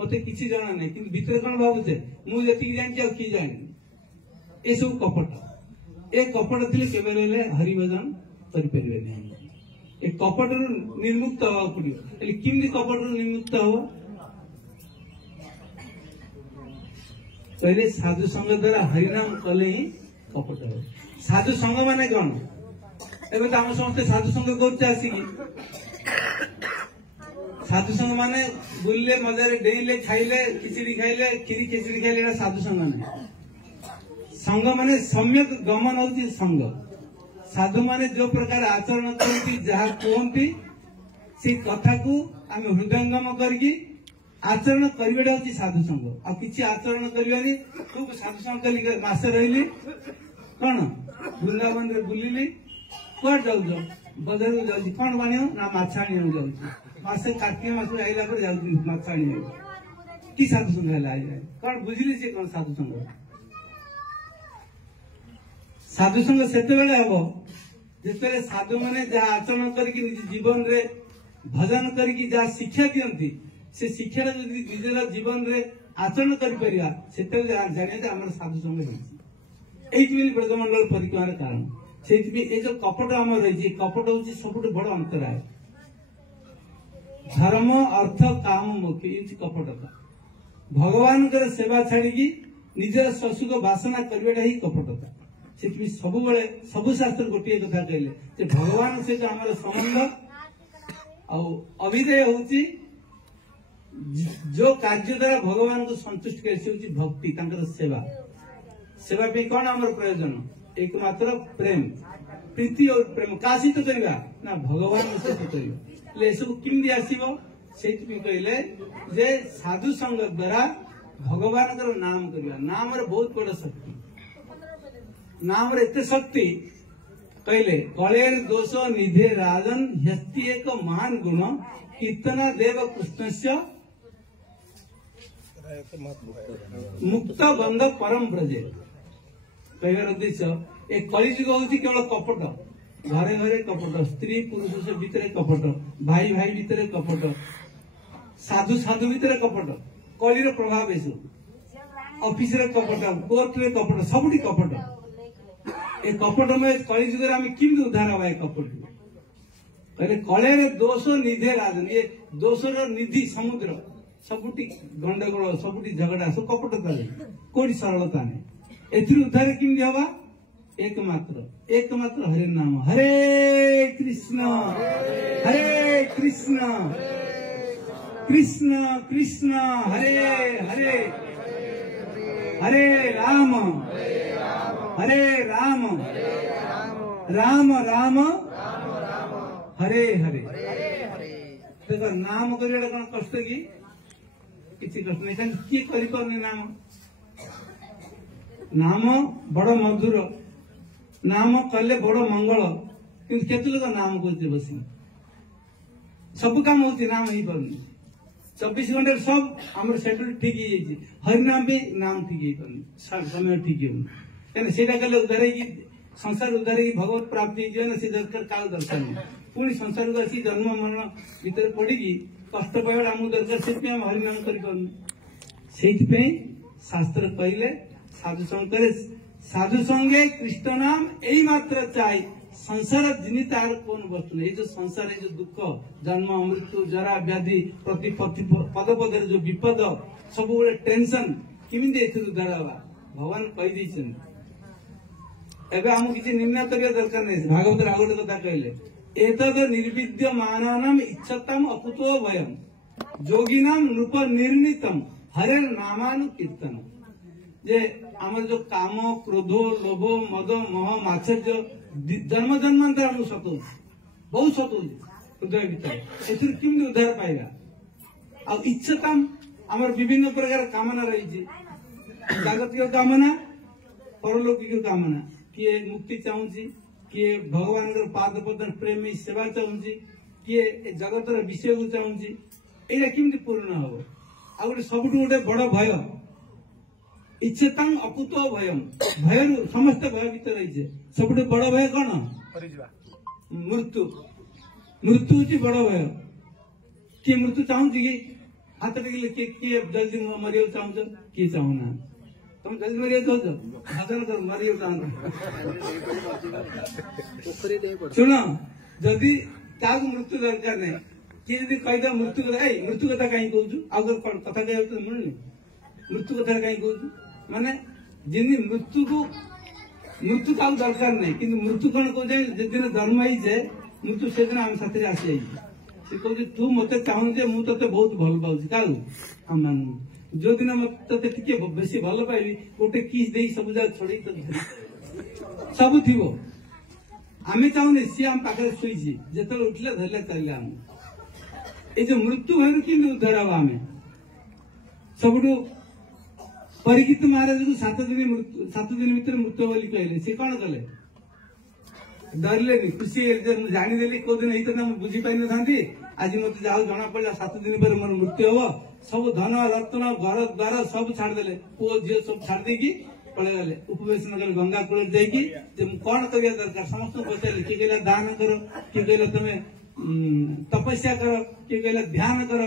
मत कि जना ना कि भितर कौन भावुचे मुझे जानी कि जानी ये सब कपट ए कपट थी केवल हरिभजन कर कपट निर्मुक्त हवा पड़ो किमी कपट निर्मुक्त हम पहले साधु संघ द्वारा हरिनाम कले ही कपट हो साधु संघ माने कौन एवं आम समस्ते साधु संघ करके साधु संघ माने बुलले मजारे डेले खाइले खिचड़ी खाइले खीरी खिचड़ी खाइले साधु संघ नहीं संघ माने सम्यक गमन होती संघ साधु माने जो प्रकार आचरण करती जहाँ कहती से कथा को आम हृदयंगम करके आचरण करवाटा हूँ साधु संघ आ कि आचरण करवानी खूब साधु संघ कल मासे रही कौन वृंदावन रे बुलिली कौन जाऊ बजार को जाऊँ कौन बाणी ना माछाणी जाऊँ मासे कार्तिक मास आईला माछाणी कि साधु संघ है कौन बुझिली से कौन साधु संघ साधु संघ से हम जिते साधु मैंने जहाँ आचरण करके निज जीवन रे भजन करके जहाँ शिक्षा दियंती से शिक्षा निजर जीवन रे आचरण कर जाने आम साधु संघ ये ब्रजमंडल परिक्रमार कारण से जो कपट आम रही कपट हूँ सब बड़ अंतराय धर्म अर्थ काम मोक्ष ये कपटता भगवान सेवा छाड़ी निजर स्वसुख बासना करवाटा ही कपटता से सब सब शास्त्र गोटे कथा कहले भगवान सहित आम संबंध अभिधेय हूँ जो कार्य द्वारा भगवान को संतुष्ट कर भक्ति सेवा सेवा पे कौन आम प्रयोजन एकमात्र प्रेम प्रीति और प्रेम का सहित करवा ना भगवान सहित कर सब किमि आसो से कहले जे साधु संघ द्वारा भगवान नाम करवा नाम बहुत बड़ शक्ति नाम एते शक्ति कहले कलेर दोष निधे राजन ह्यस्ति एक महान गुण कीर्तना देव कृष्ण मुक्त बंध परम ब्रजे कहर उद्देश्य एक कलिजुग हूँ केवल कपट घरे घरे कपट स्त्री पुरुष से भितर कपट भाई भाई भितर कपट साधु साधु भितर कपट कलिर प्रभाव सब ऑफिस रे कपट कोर्ट रे कपट सबुठी कपट ए कपट में कलिजुग किमि उद्धार हवा कपट कहले कलेर दोष निधे राजन ये दोषर निधि समुद्र सबुटी गंडगोल सबुटी झगड़ा सब कपटता कोई सरलता नहीं एथि उद्धार किमि हवा एकमात्र हरे नाम हरे कृष्ण कृष्ण कृष्ण हरे हरे हरे राम राम राम हरे हरे देखो नाम कर कौन कष्ट कि कष्ट नहीं किए कर नाम नाम बड़ मधुर नाम कले बड़ मंगल कि केते लोग नाम करते बस सब काम होती नाम ही पार 24 घंटे सब आम सेड्यूल ठीक है हरिनाम भी नाम ठीक है समय ठीक है से उद्धार संसार उद्धार भगवत प्राप्ति से दरकार का दरकार नहीं पुणी संसार को आसी जन्म मरण भीतर पड़ी कष्ट पाइबा आम दरकार से हरिनाम कर शास्त्र कहले साधु संगे कृष्ण नाम यही मात्र चाहे संसार जिनी तार कौन वस्तु नहीं जो संसार जो दुख जन्म मृत्यु जरा व्याधि प्रति पद पदर जो विपद सब गोटे टेंशन किमी उद्धार हवा भगवान कही एवं आम किसी निर्णय करने दरकार नहीं भागवत आउ गोटे कथा कहले एतद निर्विद्य मानम इच्छताम अकुतो भयम योगिनाम नृप निर्णीतम हरे नामानुकीर्तन जे आम जो काम क्रोध लोभ मद मोह मात्सर्य जन्म जन्मांतर आम सतौ बहुत सतौ हृदय भीतर किमि उद्धार पाइबा आ इच्छता आम विभिन्न प्रकार कामना रही जागतिक कामना परलौकिक कामना किए मुक्ति चाहूँगी किए भगवान पाद पद प्रेम सेवा चाहूँगी किए जगतर विषय को चाहूँगी यहाँ किमि पूर्ण हम आ गए सब गोटे बड़ भय इच्छता अकुत भयम भय समस्त भय भीतर रही सब बड़ भय कौन मृत्यु मृत्यु हूँ बड़ भय किए मृत्यु चाहूँगी कि हाथ टेकिले किए जल्दी मरिया चाहूच किए चाहूना तुम जल्दी मरिया चाहूच भजन कर मरिया चाहना शुण जदि क्या मृत्यु दरकार नहीं किए जब कहीदे मृत्यु मृत्यु कथा कहीं कौच आउ कथा कहते मिलूनी मृत्यु कथा कहीं कौच माने जिन मृत्यु को आउ दरकार नहीं कि मृत्यु कौन कहे जिन जन्म ही मृत्यु से दिन आम साथी आसी जाइए से कह तू मत चाहूजे मुझे बहुत भल पाऊँ क्या आम मान जो दिन मत टे बेसी भल पाइली गोटे किस दे सब जगह छड़े सब थी आम चाहूने सी आम पाखे शुई जो उठले धरले चलले आम ये जो मृत्यु भर कि उद्धार हम आम सब परीक्षित महाराज को 7 दिन भीतर मृत्यु बोली कहले से कौन कले डरले खुशी जानीदेली कौ दिन होता मुझे बुझीपार था आज मत जाऊ जना पड़ा 7 दिन पर मोर मृत्यु हम सब धन रत्न घर द्वार सब छाड़देले पुओ झील सब छाड़ी पड़े गले उपवेशन कले गंगा कूल कौन करवा दरकार समस्त पचारे किए कहला दान कर किए कहला तुम तपस्या कर किए कहला ध्यान कर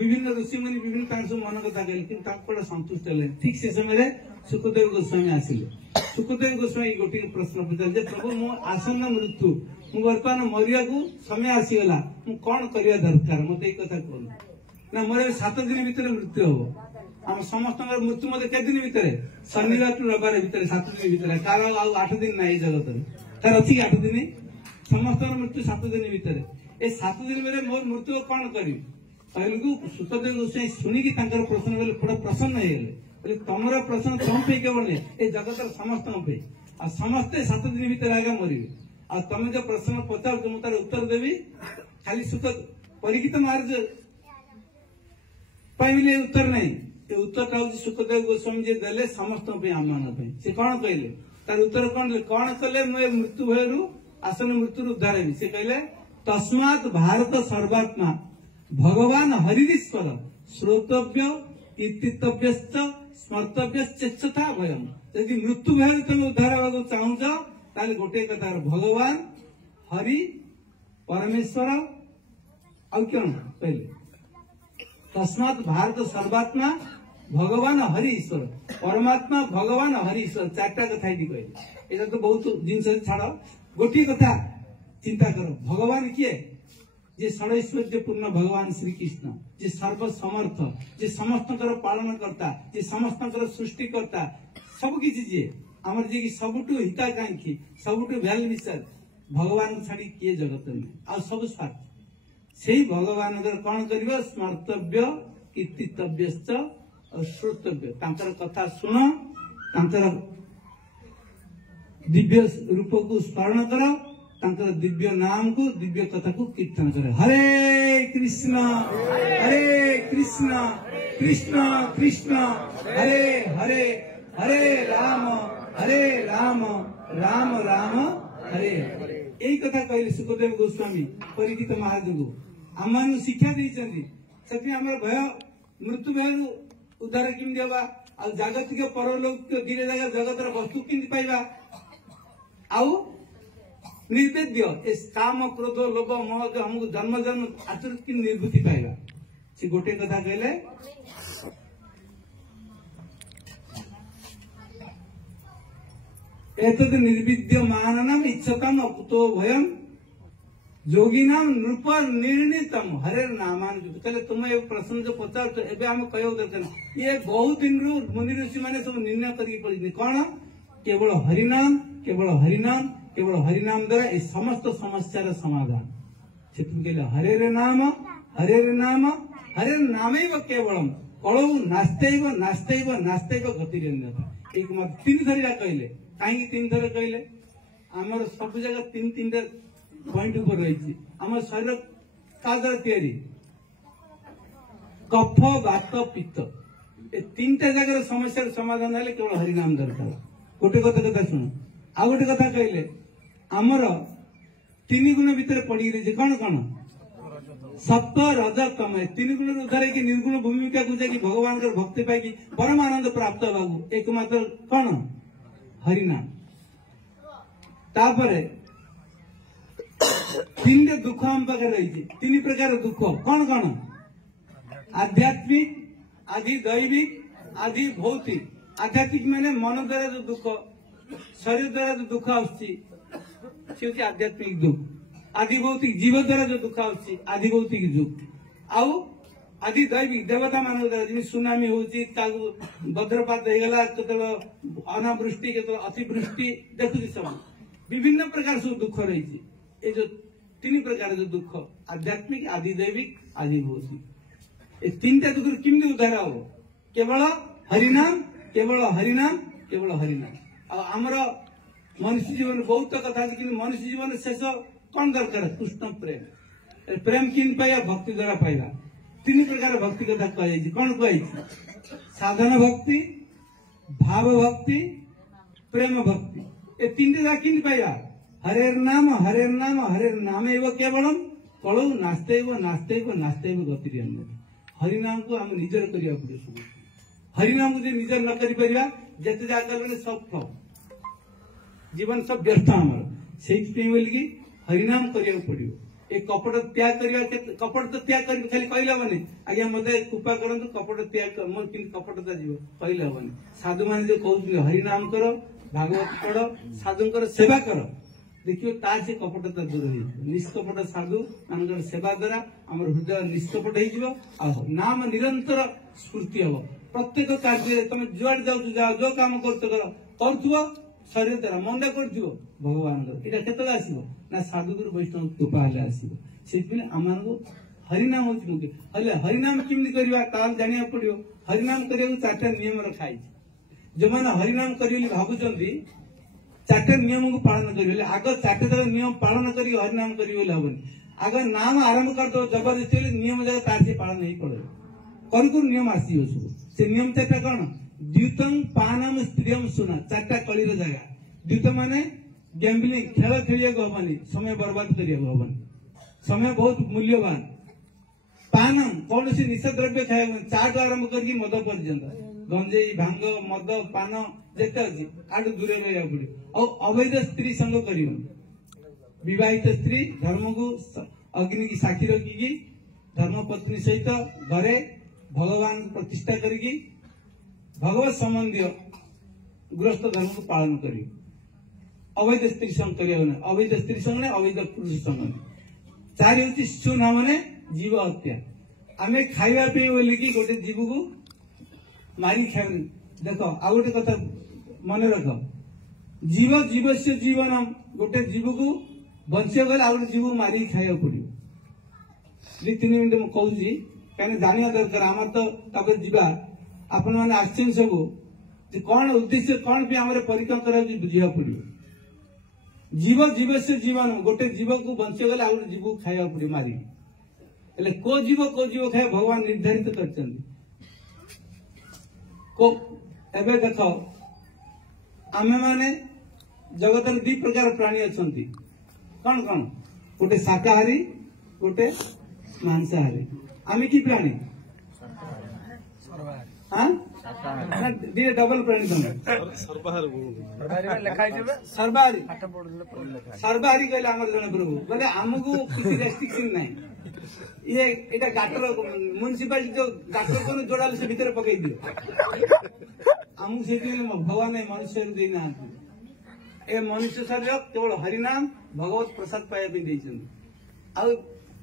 विभिन्न ऋषि मुनि विभिन्न सब मन कथा कहले कि संतुष्ट है ठीक से समय सुखदेव गोस्वामी आसिले सुखदेव गोस्वामी गोटे प्रश्न पचारे प्रभु मो आसन्न मृत्यु बर्तमान मरिया को समय आसीगला मु कौन करवा दरकार मत एक कथा कहूँ ना मोर 7 दिन भीतर मृत्यु हम आम समस्त मृत्यु मत के दिन भीतर शनिवार टू रविवार भीतर 7 दिन भीतर कार 8 दिन ना जगत तार अच्छी 8 दिन समस्त मृत्यु 7 दिन भीतर ए 7 दिन मेरे मोर मृत्यु कौन करी कहलू सुखदेव गोस्वामी शुणिकी प्रश्न कले पूरा प्रसन्न हो गले तुम प्रश्न तुम पे केवल नहीं ये जगत समस्त पे आ समस्ते 7 दिन भीतर आगे मरवे आ तुम जो प्रश्न पचार मुझे तार उत्तर देवी खाली सुख परीक्षित महाराज पाइले उत्तर नहीं ये उत्तर हूँ सुखदेव गोस्वामी जी देले समस्त आम मान से कौन कहले तार उत्तर कौन कले मुझे मृत्यु भय आसन मृत्यु उद्धार हेबी से कहले तस्मात् भारत सर्वात्मा भगवान हरिश्वर श्रोतव्य कीर्तितव्य स्मर्तव्य चेच्छता भयम यदि मृत्यु भय तुम उद्धार हाँ चाहूच ताले गोटे कथा भगवान हरि परमेश्वर आउ क्यों पहले तस्मात् भारत सर्वात्मा भगवान हरि ईश्वर परमात्मा भगवान हरि ईश्वर 4टा कथा ये कहले ये तो बहुत जिन छाड़ गोटे कथा चिंता कर भगवान किए जे षड़ैश्वर्य पूर्ण भगवान श्री कृष्ण जे सर्वसमर्थ जे समस्त पालन करता जे समस्त सृष्टिकर्ता सब किसी जी आमर जी सबुठू हिताकांक्षी सबुठू वेल विशर भगवान छाड़ी किए जगत में आ सब स्वार्थ से भगवान कौन कर स्मर्तव्य कीर्तितव्य और श्रोतव्य कथा शुण दिव्य रूप को स्मरण कर दिव्य नाम को दिव्य कथा को कीर्तन करे हरे कृष्ण कृष्ण कृष्ण हरे हरे हरे राम राम राम हरे हरे यही कथा कहले सुखदेव गोस्वामी परीक्षित महाराज को आम शिक्षा देते भय मृत्यु भय उद्धार किमी देवा जागतिक परलोक धीरे जगह जगत वस्तु किमी पाइबा आउ निर्वेद्य काम क्रोध लोभ मोह जो हमको जन्म जन्म आचर की निर्वृत्ति पाइबा से गोटे कथा कहले एतद् निर्विद्यमानम इच्छतम अकुतो भयम योगिनाम नृप निर्णीतम हरे नामान कहले तुम ये प्रश्न जो पचार एवं आम कह दरकार ये बहुत दिन मुनि ऋषि मैंने सब निर्णय करके पड़ी कौन केवल हरिनाम केवल हरिनाम केवल हरिनाम द्वारा ये समस्त समस्यार समाधान से कहले हरे नाम केवलम कलौ नास्तेव नास्तेव नास्तेव गतिरेन्यता एक मत 3 थर कहले कहीं 3 थर कहले आमर सब जगह 3 पॉइंट ऊपर रही आम शरीर का द्वारा तैयारी कफ वात पित्त ये 3टा जगह समस्या समाधान है केवल हरिनाम दरकार गोटे कथा शुण आ गोटे कथा कहले आमर 3 गुण भितर पड़ी रही कौन कौन सप्त रज तम 3 गुण उद्धार की निर्गुण भूमिका को जाकि भगवान भक्ति पाई परम आनंद प्राप्त हवा एकमात्र कौन हरिनाम तापर 3 दुख आम पाखे रही 3 प्रकार दुख कौन कौन आध्यात्मिक आदि दैविक आदि भौतिक। आध्यात्मिक माने मन द्वारा जो दुख, शरीर द्वारा जो दुख आध्यात्मिक दुख। आदि भौतिक जीव द्वारा जो दुख आदि भौतिक दुख। आउ आदि दैविक देवता मान द्वारा जमी सुनामी होची, वज्रपात होगला, केतल अनावृष्टि, केतल अतिवृष्टि देखुची, सब विभिन्न प्रकार सब दुख रही। ये जो तीन प्रकार जो दुख आध्यात्मिक आदि दैविक आदि भौतिक, ये तीनटा दुख किमती उद्धार हम? केवल हरिनाम, केवल हरिनाम, केवल हरिनाम। आमर मनुष्य जीवन बहुत कथा, लेकिन मनुष्य जीवन शेष कौन दरकार? कृष्ण प्रेम। प्रेम किन पाइबा? भक्ति द्वारा पाइबा। तीन प्रकार भक्ति कथा कह कौन कह? साधन भक्ति, भाव भक्ति, प्रेम भक्ति। ये तीन टा किन पाइबा? हरेर नाम हरेर नाम हरेर नाम एव केवलम कलौ नास्तेव नास्तेव नास्तेव गतिरन्य। हरिनाम को आम निजर करिया पड़े। सब हरिनाम को निजर न करि परिबा जते जा कर सब फ्लॉप, जीवन सब व्यर्थ हमर। सेहि बोलिकी हरिनाम करिया पड़ियो। ए कपट त्याग करिया, कपट तो त्याग कर खाली कहले हबनी, आज्ञा मते कृपा करंतु कपट त्याग कर, मोर कि कपटता जीव कहले हबनी। साधु मान जो कहउछ हरिनाम करो, भागवत पढ़ो, साधुंकर सेवा करो, देखियो तार से कपटता दूर हो। निष्कपट साधु मान सेवा द्वारा आम हृदय निष्कपट हो, नाम निरंतर स्फूर्ति हम। प्रत्येक कार्य तुम जुआड़ जाओ जाओ, जो काम कर शरीर द्वारा मंदा कर भगवान यहाँ केत आसो ना साधुगुरु वैष्णव कृपा आसो। से आम हरिनाम हूँ मुख्य। हेल्ले हरिनाम किमती करवा जाना पड़ो। हरिनाम करने 4टा नियम रखाई। जो मैंने हरिनाम कर भावुंट 4टा नियम को पालन करेंगे। आग 4टा नियम पालन कर हरिनाम करेंगे हबनी। आग नाम आरंभ करदे जबरदस्ती नियम जगह तार से पालन नहीं पड़े करू नियम आसो सब। से नियम 4टा कौन? द्यूतम पानम स्त्रियम सुना। 4टा कली जगह। द्यूत माने गैम्बलिंग, खेल खेलिया हबनी, समय बर्बाद करिया हबनी। समय बहुत मूल्यवान। पानम कौन सी निशा द्रव्य खाया, चाट आरंभ करके मद पर्यंत, गंजेई भांग मद पान जिते अच्छी आठ दूर रहा पड़े। और अवैध स्त्री संग कर विवाहित स्त्री धर्म को अग्नि की साक्षी रखिकी धर्म पत्नी सहित घरे भगवान प्रतिष्ठा करिकी भगवत संबंधी गृहस्थ धर्म को पालन कर। अवैध स्त्री संग कर, अवैध स्त्री संग ने अवैध पुरुष संग। 4 हूँ शिशु नाम ने जीव हत्या। आम खावा बोलिकी गोटे जीव को मारी खाए। देख आ गोटे कथा मन रख, जीव जीव से जीवनम। गोटे जीव को बंचा गले आ गोटे जीव मारी खाया पड़ो। 2-3 मिनट मुझे कहूँ कहीं जाना दरकार। आम तो जीवा आपण मैंने आश्चर्य सब कौन उद्देश्य कौन भी आम परीक्षा कर बुझा पड़ो। जीव जीव से जीवन, गोटे जीव को बंचे गले आ गोटे जीव को खाया पड़ो मारी। को जीव खाए भगवान निर्धारित कर। देख आमे माने जगत 2 प्रकार प्राणी अच्छा। कौन कौन? गोटे शाकाहारी, गोटे मांसाहारी। आमे कि प्राणी? हाँ डबल प्राणी सर्वहारी। सर्वहारी कहले आम जन प्रभु बोले आमको किसी रेस्ट्रिक्शन ना। ये एटा गाटर म्यूनिसिपालिटी जो गाटर को जोड़ा से भीतर पकई दियो। आमको से भगवान मनुष्य देना। ए मनुष्य शरीर केवल हरिनाम भगवत प्रसाद पाया।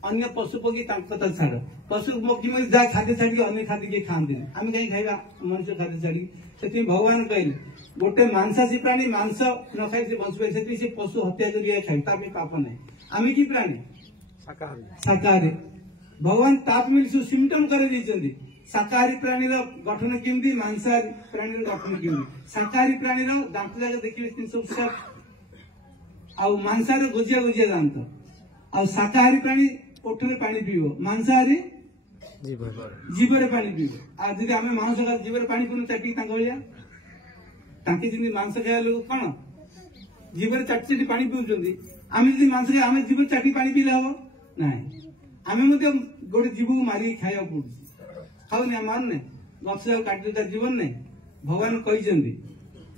अन्य पशु पक्षी कथा छाड़। पशु पक्षी मैं जहाँ खाद्य छाड़ी अन्य खाद्य किए खाते आम कहीं खाଇବା मनुष्य खाद्य छाड़ी। से भगवान कहले गोटे मांसाशी प्राणी मांस न खाई से बचपे से पशु हत्या कर खाई पाप ना। आम कि प्राणी? शाकाहारी। भगवान ताप मिल सिम्पटम कर शाकाहारी प्राणी गठन केमती, मांसाहारी प्राणी गठन केमती। शाकाहारी प्राणी दांत जाक देखिए सब आ मांसाहारी गोजिया गोजिया दांत। आ शाकाहारी प्राणी ओठरे पानी पीब, मांसाहारी जीवरे पानी पीब। आज आम मांस खा जीवरे पानी पीन चाटी जमी मांस खाया लोग कौन जीवरे चाटी चाटी पानी पीउछंती। आम जी मांस खाए आम जीव चाटी पानी पीले हम ना। आम गोटे जीव को मारिक खाया पड़ू खाऊनी मानने गछ काट जीवन नहीं। भगवान कहते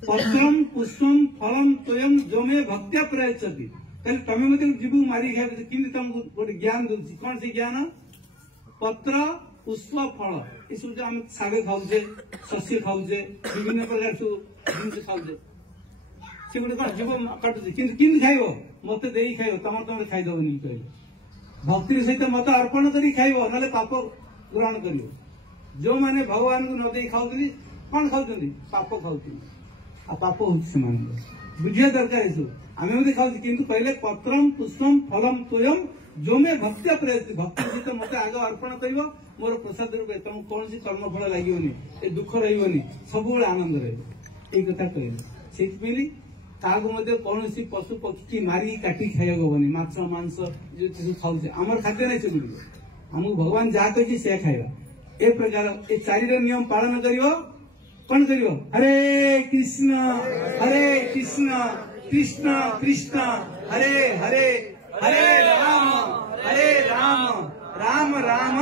पत्रम पुष्पम फलम तोयम जमे भक्त्या प्रयच्छति। तमें मत जीव मारिक खाए कि तुमको गोटे ज्ञान दूसरी कौन से ज्ञान? पत्र पुष्प फल ये सब जो आम शाग खाऊे शस्य खाऊे विभिन्न प्रकार सब जिन खाऊे से गुड कौन जीव काटुचे कि खाइब मत दे खाइब तुम खाईदबनी कहले भक्ति सहित मत अर्पण कर खाइब ना पाप ग्रहण कर जो मैंने भगवान को न दे खाऊली कौन खाऊँ पाप खाऊ पाप हो बुझा दरकार आम खाऊ कि कहले पत्रम पुष्पम फलम तोयम जो मैं भक्ति प्रयत्न भक्ति सहित मत आग अर्पण कर मोर प्रसाद रूपे तुम कौन सी कर्मफल लगे दुख रही सब आनंद रही कथा कहले से कौन सी पशु पक्षी मारी काटी खाइबनी माछ मांस जो खाऊे आम खाद्य नहीं से आमको भगवान जहाँ कही से खाइबा ए प्रकार ये चारि नियम पालन करियो कौन करियो हरे कृष्ण कृष्ण कृष्ण हरे हरे हरे राम राम राम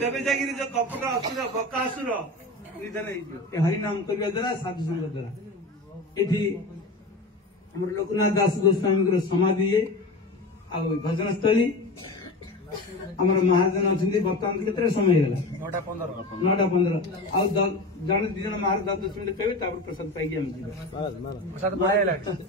तबे जाकि जो कपट असुर बकासुर निधन हो हरिनाम करने द्वारा साधु संग द्वारा ये लोकनाथ दास गोस्वामी समाधि है आ भजन स्थली आमर महाजन अच्छा बर्तमान के समय है 9:15 जन 2 जन महाराज 10 मिनट कहे प्रसाद पाई